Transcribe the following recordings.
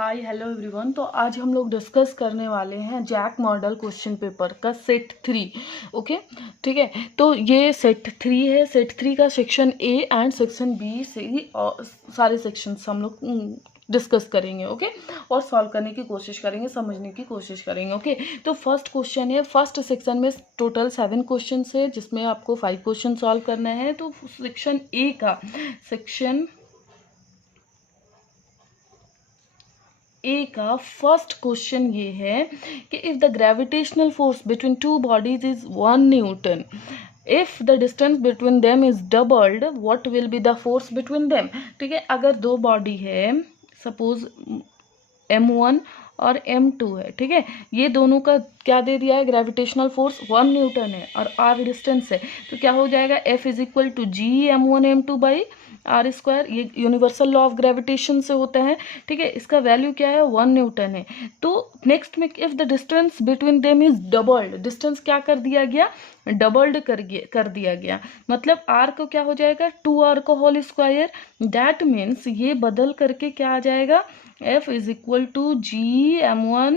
Hi hello everyone. तो आज हम लोग डिस्कस करने वाले हैं जैक मॉडल क्वेश्चन पेपर का सेट 3। ओके, ठीक है। तो ये सेट 3 है। सेट 3 का section A and section B से ही सारे सेक्शंस हम लोग डिस्कस करेंगे। ओके, और सॉल्व करने की कोशिश करेंगे, समझने की कोशिश करेंगे। ओके, तो फर्स्ट क्वेश्चन है। फर्स्ट सेक्शन में टोटल 7 क्वेश्चन है जिसमें आपको 5 क्वेश्चन सॉल्व करना है। तो सेक्शन ए का फर्स्ट क्वेश्चन ये है कि if the gravitational force between two bodies is 1 Newton, if the distance between them is doubled, what will be the force between them. ठीक है, अगर दो बॉडी है, सपोज M1 और M2 है, ठीक है, ये दोनों का क्या दे दिया है, ग्रेविटेशनल फोर्स 1 न्यूटन है और r डिस्टेंस है, तो क्या हो जाएगा, F is equal to G M1 M2 by r square. ये यूनिवर्सल लॉ ऑफ ग्रेविटेशन से होता है। ठीक है, इसका वैल्यू क्या है, 1 न्यूटन है। तो नेक्स्ट में if the distance between them is doubled, distance क्या कर दिया गया, डबल्ड कर दिया गया, मतलब r को क्या हो जाएगा, 2r को होल स्क्वायर। दैट मीन्स ये बदल करके क्या आ जाएगा, F is equal to G M1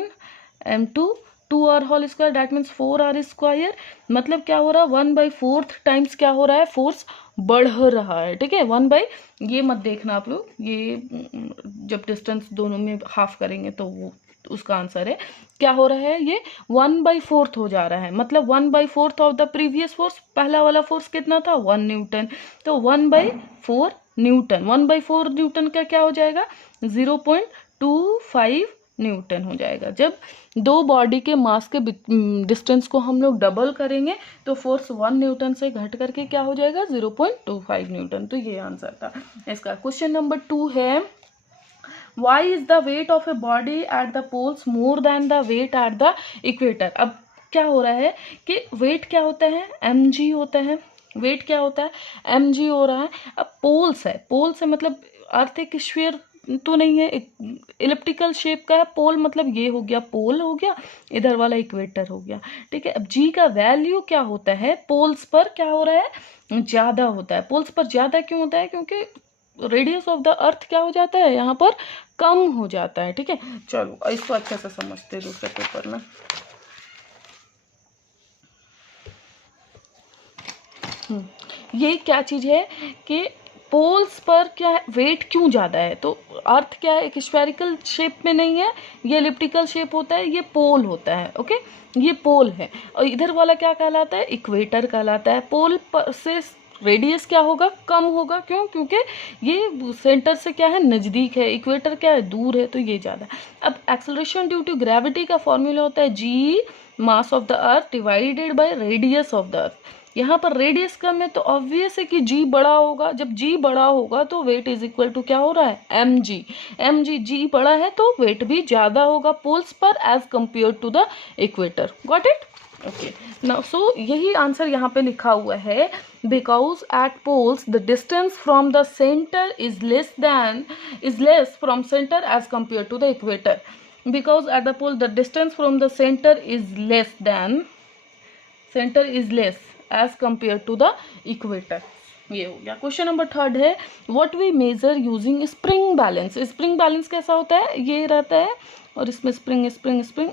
M2 2r whole square, that means 4r square. मतलब क्या हो रहा है, 1/4 टाइम्स क्या हो रहा है, फोर्स बढ़ रहा है। ठीक है, 1 ये मत देखना आप लोग, ये जब डिस्टेंस दोनों में हाफ करेंगे तो वो उसका आंसर है, क्या हो रहा है, ये 1/4 हो जा रहा है। मतलब 1/4 ऑफ द प्रीवियस फोर्स, पहला वाला फोर्स कितना था, 1 न्यूटन, तो 1/4 न्यूटन, 1/4 न्यूटन का क्या हो जाएगा, 0.25 न्यूटन हो जाएगा। जब दो बॉडी के मास के डिस्टेंस को हम लोग डबल करेंगे तो फोर्स 1 न्यूटन से घट करके क्या हो जाएगा, 0.25 न्यूटन। तो ये आंसर था इसका। क्वेश्चन नंबर 2 है, why is the weight of a body at the poles more than the weight at the equator. अब क्या हो रहा है कि वेट क्या होता है, mg होता है। वेट क्या होता है, mg हो रहा है। अब पोल्स है, पोल्स है मतलब अर्थ एक स्फीयर तो नहीं है, इलिप्टिकल शेप का है। पोल मतलब ये हो गया, पोल हो गया, इधर वाला इक्वेटर हो गया। ठीक है, अब जी का वैल्यू क्या होता है, पोल्स पर क्या हो रहा है, ज्यादा होता है। पोल्स पर ज्यादा क्यों होता है, क्योंकि रेडियस ऑफ द अर्थ क्या हो जाता है, यहाँ पर कम हो जाता है। ठीक है, चलो इसको अच्छे से समझते हैं दूसरे पेपर में। ये क्या चीज है कि पोल्स पर क्या है, वेट क्यों ज़्यादा है, तो अर्थ क्या है, एक स्फेरिकल शेप में नहीं है, ये एलिप्टिकल शेप होता है, ये पोल होता है। ओके, ये पोल है, और इधर वाला क्या कहलाता है, इक्वेटर कहलाता है। पोल पर से रेडियस क्या होगा, कम होगा। क्यों, क्योंकि ये सेंटर से क्या है, नज़दीक है, इक्वेटर क्या है, दूर है, तो ये ज़्यादा। अब एक्सेलरेशन ड्यू टू ग्रेविटी का फॉर्मूला होता है G mass of the earth divided by radius of the earth. यहाँ पर रेडियस कम है तो ऑब्वियस है कि जी बड़ा होगा। जब जी बड़ा होगा तो वेट इज इक्वल टू क्या हो रहा है, एम जी बड़ा है तो वेट भी ज़्यादा होगा पोल्स पर as compare to the equator. Got it, okay. Now so यही आंसर यहाँ पे लिखा हुआ है, because at poles the distance from the centre is less from centre as compare to the equator. Because at the pole the distance from the centre is less as compare to the equator. ये हो गया। Question number 3 है, what we measure using spring balance. Spring balance कैसा होता है, ये रहता है और इसमें स्प्रिंग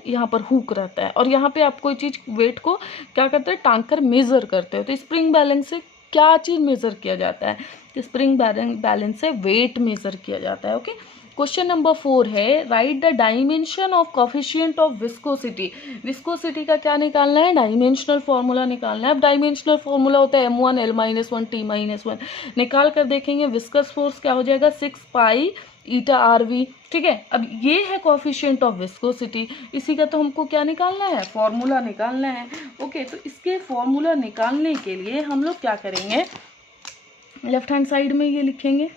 यहाँ पर हुक रहता है, और यहाँ पे आप कोई चीज वेट को क्या करते हैं, टांग कर मेजर करते हो। तो स्प्रिंग बैलेंस से क्या चीज मेजर किया जाता है, स्प्रिंग बैलेंस से वेट मेजर किया जाता है। ओके, क्वेश्चन नंबर 4 है, right the dimension of coefficient of viscosity. Viscosity का क्या निकालना है, डायमेंशनल फॉर्मूला निकालना है। अब डायमेंशनल फॉर्मूला होता है m1 l-1 t-1। निकाल कर देखेंगे, विस्कस फोर्स क्या हो जाएगा, 6 पाई ईटा rv। ठीक है, अब ये है कोफिशिएंट ऑफ विस्कोसिटी, इसी का तो हमको क्या निकालना है, फॉर्मूला निकालना है। ओके, तो इसके फॉर्मूला निकालने के लिए हम लोग क्या करेंगे, लेफ्ट हैंड साइड में ये लिखेंगे,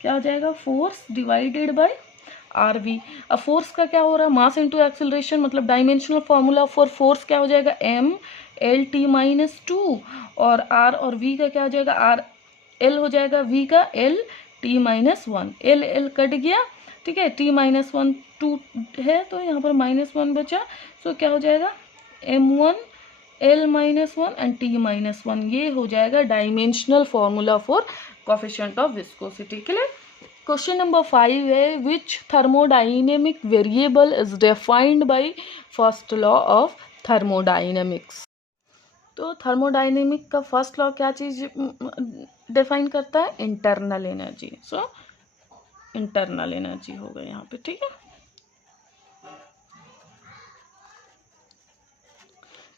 क्या हो जाएगा, फोर्स डिवाइडेड बाय rv। अब फोर्स का क्या हो रहा है, मास इनटू एक्सेलरेशन, मतलब डायमेंशनल फॉर्मूला फॉर फोर्स क्या हो जाएगा, m l t-2, और r और v का क्या हो जाएगा, r l हो जाएगा, v का l t-1, l कट गया। ठीक है, t-1 2 है तो यहाँ पर -1 बचा, सो क्या हो जाएगा, m1 l-1 एंड t-1। ये हो जाएगा dimensional formula for coefficient of viscosity. Clear. Question number 5 है which thermodynamic variable is defined by first law of thermodynamics. तो थर्मोडाइनेमिक का फर्स्ट लॉ क्या चीज डिफाइन करता है? Internal energy. So internal energy होगा यहाँ पे, ठीक है,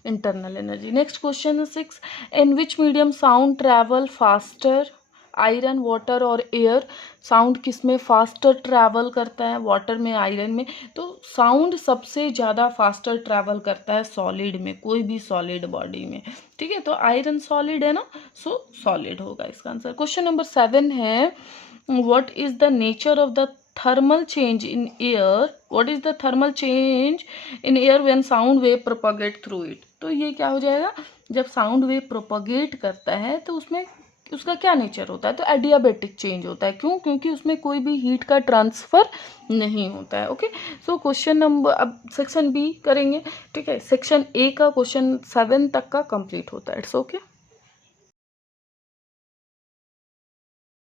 internal energy. Next question 6, in which medium sound travel faster, iron, water और एयर। साउंड किस में फास्टर ट्रैवल करता है? वाटर में, आयरन में। तो साउंड सबसे ज़्यादा फास्टर ट्रैवल करता है सॉलिड में, कोई भी सॉलिड बॉडी में, ठीक है। तो आयरन सॉलिड है ना, सो सॉलिड होगा इसका आंसर। क्वेश्चन नंबर 7 है what is the nature of the thermal change in air, what is the thermal change in air when sound wave propagate through it. तो ये क्या हो जाएगा, जब साउंड वेव प्रोपगेट करता है तो उसमें उसका क्या नेचर होता है? तो एडियाबेटिक चेंज होता है। क्यों? क्योंकि उसमें कोई भी हीट का ट्रांसफर नहीं होता है। ओके, सो क्वेश्चन नंबर, अब सेक्शन बी करेंगे, ठीक है। सेक्शन ए का क्वेश्चन 7 तक का कंप्लीट होता है। It's okay.